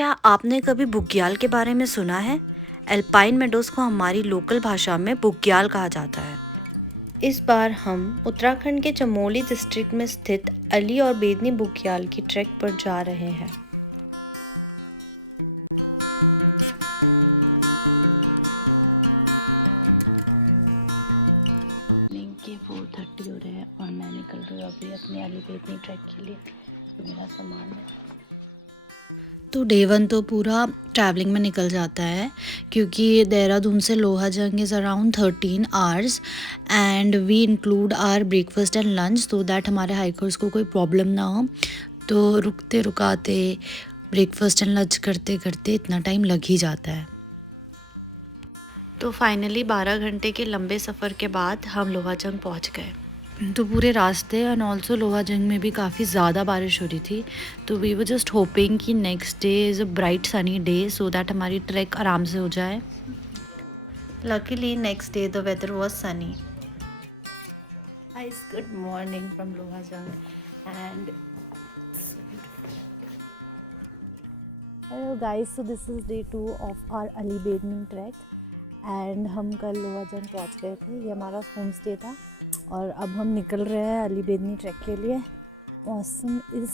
क्या आपने कभी बुग्याल के बारे में सुना है? एल्पाइन मेडोज़ को हमारी लोकल भाषा में बुग्याल कहा जाता है। इस बार हम उत्तराखंड के चमोली डिस्ट्रिक्ट में स्थित अली और बेदनी बुग्याल की ट्रैक पर जा रहे हैं। मॉर्निंग के 4:30 हो रहे हैं और मैं निकल रही हूँ अभी अपने अली बेदनी ट्रैक के लिए। मेरा सामान है तो डे 1 तो पूरा ट्रैवलिंग में निकल जाता है, क्योंकि देहरादून से Lohajung is around 13 hours and we include our breakfast and lunch so that हमारे हाइकर्स को कोई प्रॉब्लम ना हो। तो रुकते रुकाते ब्रेकफास्ट एंड लंच करते करते इतना टाइम लग ही जाता है। तो फाइनली 12 घंटे के लंबे सफ़र के बाद हम लोहाजंग पहुंच गए। तो पूरे रास्ते एंड ऑल्सो लोहाजंग में भी काफ़ी ज़्यादा बारिश हो रही थी, तो वी वर जस्ट होपिंग कि next day is a bright sunny day so that हमारी ट्रैक आराम से हो जाए। Luckily next day the weather was sunny. Guys, good morning from Lohajung and hello guys, so this is day 2 of our Ali Bedni trek एंड हम कल लोहाजंग पहुंच गए थे। ये हमारा होम स्टे था और अब हम निकल रहे हैं अली बेदनी ट्रैक के लिए। मौसम is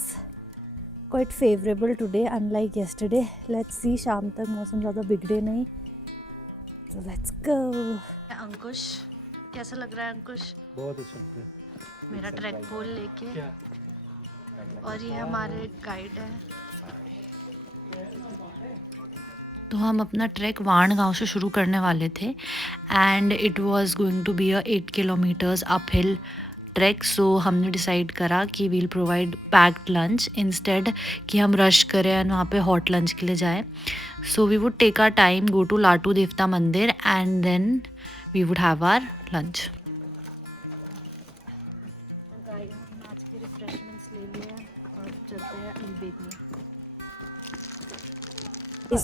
quite favourable today unlike yesterday. Let's see शाम तक मौसम ज़्यादा बिगड़े नहीं, तो लेट्स गो। अंकुश, कैसा लग रहा है अंकुश? बहुत अच्छा लग रहा है मेरा ट्रैक पोल लेके, और ये हमारे गाइड है। तो हम अपना ट्रैक वाण गांव से शुरू करने वाले थे and it was going to be a 8 kilometres up hill track. So हमने डिसाइड करा कि we'll provide packed lunch instead कि हम रश करें एंड वहाँ पे हॉट लंच के लिए जाएं। So we would take our time, go to Latu Devta Mandir and then we would have our lunch. आज के रिफ्रेशमेंट्स ले लिए और चलते हैं अली बेदनी।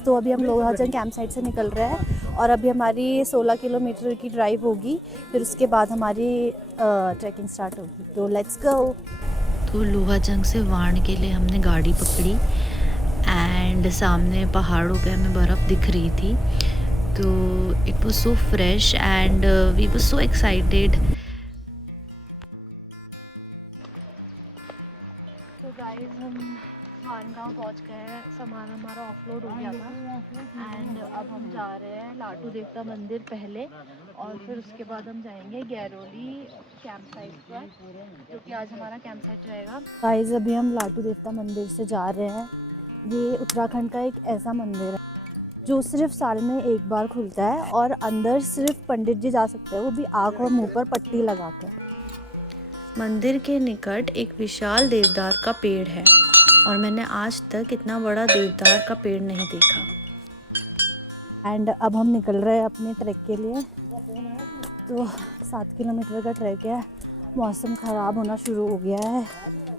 तो अभी हम लोहाजंग कैंप साइट से निकल रहे हैं और अभी हमारी 16 किलोमीटर की ड्राइव होगी, फिर उसके बाद हमारी ट्रैकिंग स्टार्ट होगी। तो लेट्स गो। तो लोहाजंग से वाण के लिए हमने गाड़ी पकड़ी एंड सामने पहाड़ों पे हमें बर्फ़ दिख रही थी, तो it was so fresh and we were so excited. तो गाइस, हम खानगांव पहुंच गए हैं। सामान हमारा ऑफलोड हो गया था एंड अब हम जा रहे हैं लाटू देवता मंदिर पहले और फिर उसके बाद हम जाएंगे गैरोली कैंप साइट पर, जो कि आज हमारा कैंप साइट रहेगा। गाइस, अभी हम लाटू देवता मंदिर से जा रहे हैं। ये उत्तराखंड का एक ऐसा मंदिर है जो सिर्फ साल में एक बार खुलता है और अंदर सिर्फ पंडित जी जा सकते हैं, वो भी आँख और मुँह पर पट्टी लगा कर। मंदिर के निकट एक विशाल देवदार का पेड़ है और मैंने आज तक इतना बड़ा देवदार का पेड़ नहीं देखा। एंड अब हम निकल रहे हैं अपने ट्रैक के लिए। तो 7 किलोमीटर का ट्रैक है। मौसम ख़राब होना शुरू हो गया है।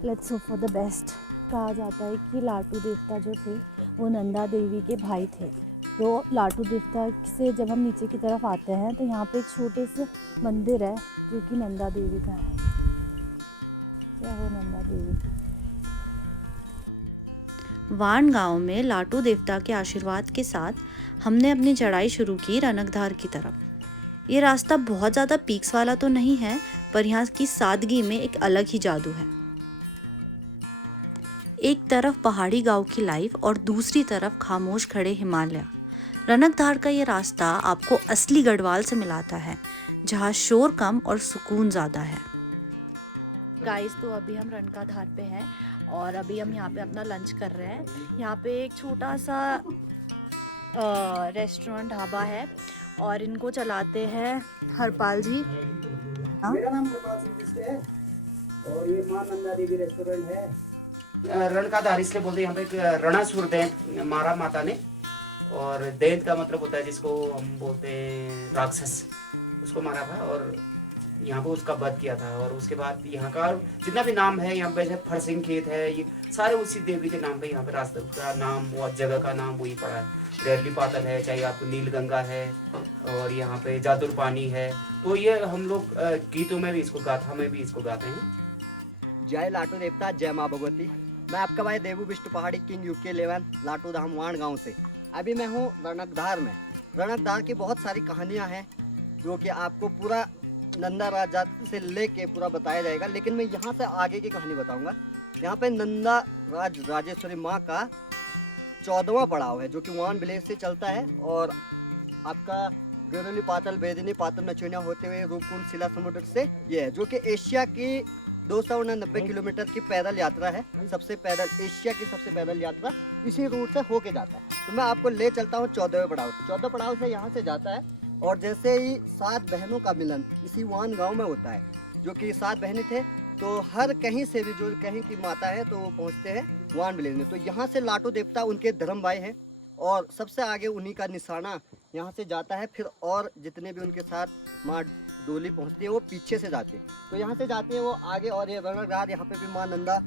Let's hope for the best. कहा जाता है कि लाटू देवता जो थे वो नंदा देवी के भाई थे। तो लाटू देवता से जब हम नीचे की तरफ आते हैं तो यहाँ पे एक छोटे से मंदिर है जो कि नंदा देवी का है। क्या हो नंदा देवी। वाण गांव में लाटू देवता के आशीर्वाद के साथ हमने अपनी चढ़ाई शुरू की रनकधार की तरफ। ये रास्ता बहुत ज़्यादा पीक्स वाला तो नहीं है, पर यहाँ की सादगी में एक अलग ही जादू है। एक तरफ पहाड़ी गांव की लाइफ और दूसरी तरफ खामोश खड़े हिमालय। रनकधार का ये रास्ता आपको असली गढ़वाल से मिलाता है, जहाँ शोर कम और सुकून ज़्यादा है। गाइस, तो अभी हम रनकाधार पे हैं और अभी हम यहाँ पे अपना लंच कर रहे हैं। यहाँ पे एक छोटा सा रेस्टोरेंट ढाबा है और इनको चलाते हैं हरपाल जी। मेरा नाम हरपाल सिंह है और ये मां नंदा देवी रेस्टोरेंट है। रणकाधार इसलिए बोलते हैं, यहाँ पे एक रणासुर दैंत मारा माता ने, और दैंत का मतलब होता है जिसको हम बोलते हैं राक्षस, उसको मारा था और यहाँ पे उसका वध किया था। और उसके बाद यहाँ का जितना भी नाम है, यहाँ पे जैसे फरसिंह खेत है, ये सारे उसी देवी के नाम पे यहाँ पे रास्ते का नाम, वो जगह का नाम वही पड़ा है। गैरली पातल है, चाहे आपको नील गंगा है, और यहाँ पे जादुर पानी है। तो ये हम लोग गीतों में भी इसको गाथा में भी इसको गाते हैं। जय लाटू देवता, जय माँ भगवती। मैं आपका भाई देवू बिष्ट पहाड़ी किंग UK 11 लाटू धाम वाण गाँव से। अभी मैं हूँ रणकधार में। रणकधार की बहुत सारी कहानियाँ हैं जो कि आपको पूरा नंदा राजा से लेके पूरा बताया जाएगा, लेकिन मैं यहाँ से आगे की कहानी बताऊँगा। यहाँ पे नंदा राजेश्वरी माँ का 14वां पड़ाव है जो कि वाण विलेज से चलता है और आपका गैरोली पातल बेदिनी पातल नचुनिया होते हुए रूपकुंड शिला समुद्र से ये है, जो कि एशिया की 290 किलोमीटर की पैदल यात्रा है। एशिया की सबसे पैदल यात्रा इसी रूट से होके जाता है। तो मैं आपको ले चलता हूँ 14वें पड़ाव। 14 पड़ाव से यहाँ से जाता है और जैसे ही 7 बहनों का मिलन इसी वाण गांव में होता है, जो कि 7 बहनें थे, तो हर कहीं से भी जो कहीं की माता है तो वो पहुँचते हैं वाण विलेज में। तो यहाँ से लाटू देवता उनके धर्म भाई हैं और सबसे आगे उन्हीं का निशाना यहाँ से जाता है। फिर और जितने भी उनके साथ माँ डोली पहुँचती है वो पीछे से जाते हैं। तो यहाँ से जाते हैं वो आगे और ये रणकधार, यहाँ पे भी माँ नंदा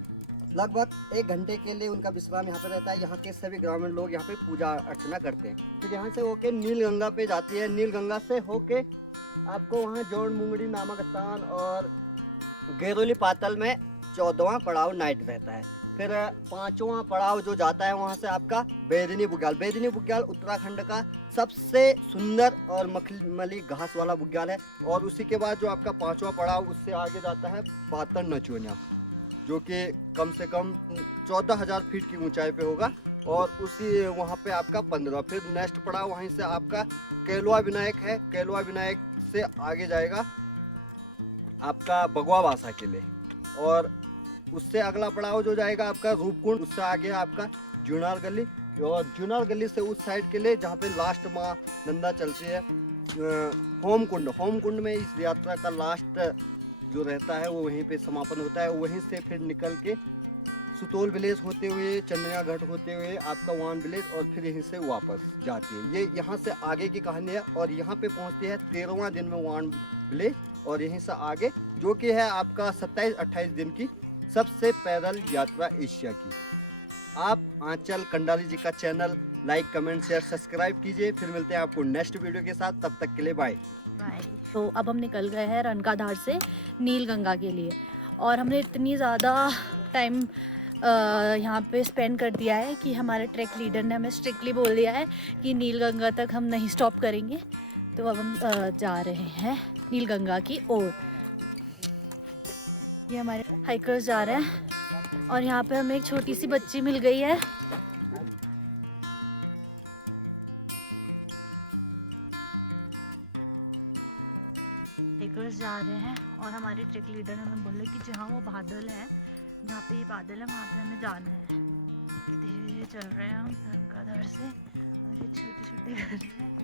लगभग 1 घंटे के लिए उनका विश्राम यहाँ पे रहता है। यहाँ के सभी ग्रामीण लोग यहाँ पे पूजा अर्चना करते हैं। फिर यहाँ से होके नील गंगा पे जाती है। नील गंगा से होके आपको वहाँ जोड़ मुंगड़ी नामक स्थान और गैरोली पातल में 14वां पड़ाव नाइट रहता है। फिर 5वां पड़ाव जो जाता है वहाँ से आपका बेदिनी बुग्याल। बेदिनी बुग्याल उत्तराखंड का सबसे सुंदर और मखमली घास वाला बुग्याल है। और उसी के बाद जो आपका 5वां पड़ाव उससे आगे जाता है पातल नचुनिया, जो कि कम से कम 14,000 फीट की ऊंचाई पे होगा। और उसी वहाँ पे आपका 15। फिर नेक्स्ट पड़ाव वहीं से आपका केलवा विनायक है। केलवा विनायक से आगे जाएगा आपका बगवा बासा किले और उससे अगला पड़ाव जो जाएगा आपका रूपकुंड। उससे आगे आपका जुनार गली और जुनार गली से उस साइड के लिए जहाँ पे लास्ट माँ नंदा चलती है होमकुंड। होमकुंड में इस यात्रा का लास्ट जो रहता है वो वहीं पे समापन होता है। वहीं से फिर निकल के सुतोल विलेज होते हुए चंद्रियागढ़ होते हुए आपका वाण विलेज और फिर यहीं से वापस जाती है। ये यहाँ से आगे की कहानी है और यहाँ पे पहुँचती है 13वां दिन में वाण विलेज और यहीं से आगे जो कि है आपका 27-28 दिन की सबसे पैदल यात्रा एशिया की। आप आंचल कंडाली जी का channel like comment share subscribe कीजिए। फिर मिलते हैं आपको नेक्स्ट वीडियो के साथ, तब तक के लिए बाय बाय। तो अब हम निकल गए हैं रणकाधार से नील गंगा के लिए और हमने इतनी ज़्यादा टाइम यहाँ पे स्पेंड कर दिया है कि हमारे ट्रैक लीडर ने हमें स्ट्रिक्टली बोल दिया है कि नील गंगा तक हम नहीं स्टॉप करेंगे। तो अब हम जा रहे हैं नील गंगा की ओर। ये हमारे हाइकर्स जा रहे हैं और यहाँ पे हमें एक छोटी सी बच्ची मिल गई है। हाइकर्स जा रहे हैं और हमारे ट्रैक लीडर ने हमें बोला कि जहाँ वो बादल है, जहाँ पे ये बादल है वहाँ पे हमें जाना है। धीरे धीरे चल रहे हैं हम रणकाधार से और ये छोटे छोटे घर हैं।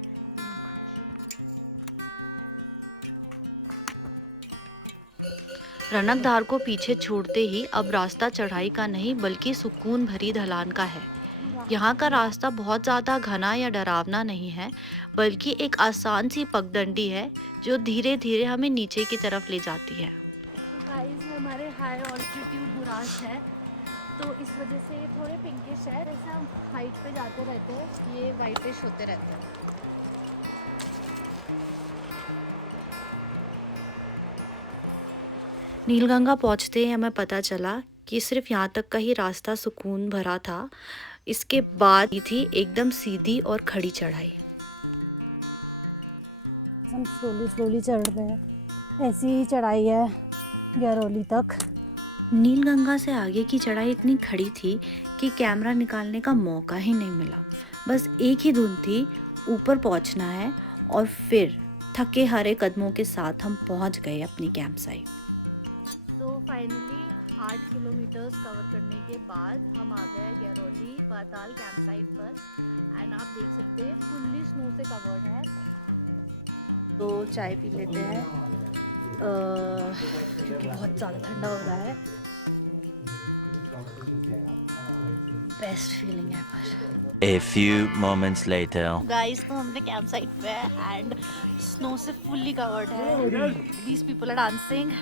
रणकधार को पीछे छोड़ते ही अब रास्ता चढ़ाई का नहीं बल्कि सुकून भरी ढलान का है। यहाँ का रास्ता बहुत ज़्यादा घना या डरावना नहीं है बल्कि एक आसान सी पगडंडी है जो धीरे धीरे हमें नीचे की तरफ ले जाती है। गाइस हमारे हाई ऑल्टीट्यूड बुराश है तो इस वजह से ये थोड़े पिंकिश है। जैसे हम हाइट पे जाते रहते हैं ये वाइटिश होते रहते हैं। नीलगंगा पहुँचते ही हमें पता चला कि सिर्फ यहाँ तक का ही रास्ता सुकून भरा था, इसके बाद ही थी एकदम सीधी और खड़ी चढ़ाई। हम स्लोली चढ़ रहे हैं, ऐसी ही चढ़ाई है गैरोली तक। नीलगंगा से आगे की चढ़ाई इतनी खड़ी थी कि कैमरा निकालने का मौका ही नहीं मिला। बस एक ही धुन थी, ऊपर पहुंचना है और फिर थके हारे कदमों के साथ हम पहुंच गए अपनी कैंप साइट। तो फाइनली 8 किलोमीटर्स कवर करने के बाद हम आ गए गैरोली पाताल कैंप साइट पर एंड आप देख सकते हैं फुल्ली स्नो से कवर्ड है। तो चाय पी लेते हैं क्योंकि बहुत ज़्यादा ठंडा हो रहा है। बेस्ट फीलिंग है पर। A few moments later. Guys तो हमने कैंप साइट पे है एंड स्नो से फुल्ली कवर्ड है। These people are dancing.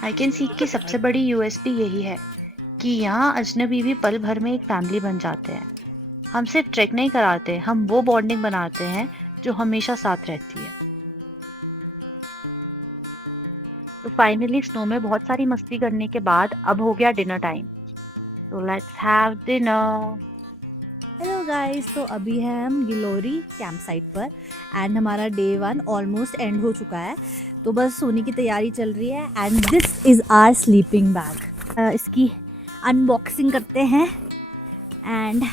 Hike and seek की सबसे बड़ी यूएसपी यही है कि यहाँ अजनबी भी पल भर में एक फैमिली बन जाते हैं। हम सिर्फ ट्रैक नहीं कराते, हम वो बॉन्डिंग बनाते हैं जो हमेशा साथ रहती है। तो फाइनली स्नो में बहुत सारी मस्ती करने के बाद अब हो गया डिनर टाइम। तो let's have dinner. Hello guys, तो अभी है हम गिलोरी कैंप साइट पर एंड हमारा डे 1 ऑलमोस्ट एंड हो चुका है। तो बस सोने की तैयारी चल रही है and this is our sleeping bag. इसकी अनबॉक्सिंग करते हैं एंड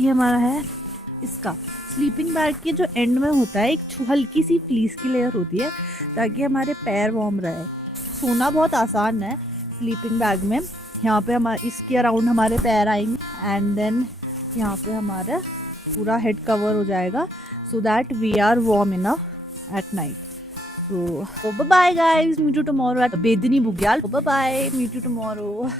ये हमारा है इसका स्लीपिंग बैग के जो एंड में होता है एक हल्की सी फ्लीस की लेयर होती है ताकि हमारे पैर वार्म रहे। सोना बहुत आसान है स्लीपिंग बैग में। यहाँ पे हमारे इसके अराउंड हमारे पैर आएंगे एंड देन यहाँ पे हमारा पूरा हेड कवर हो जाएगा so that we are warm enough at night. So bye bye guys, meet you tomorrow at Bedni Bugyal. Bye bye, meet you tomorrow.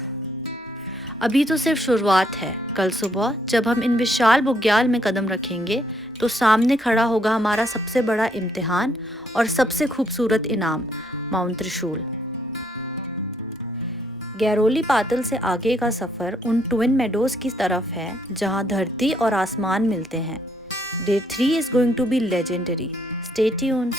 अभी तो सिर्फ शुरुआत है। कल सुबह जब हम इन विशाल बुग्याल में कदम रखेंगे तो सामने खड़ा होगा हमारा सबसे बड़ा इम्तिहान और सबसे खूबसूरत इनाम, माउंट त्रिशूल। गैरोली पातल से आगे का सफ़र उन ट्विन मेडोज की तरफ है जहां धरती और आसमान मिलते हैं। Day 3 is going to be legendary. Stay tuned.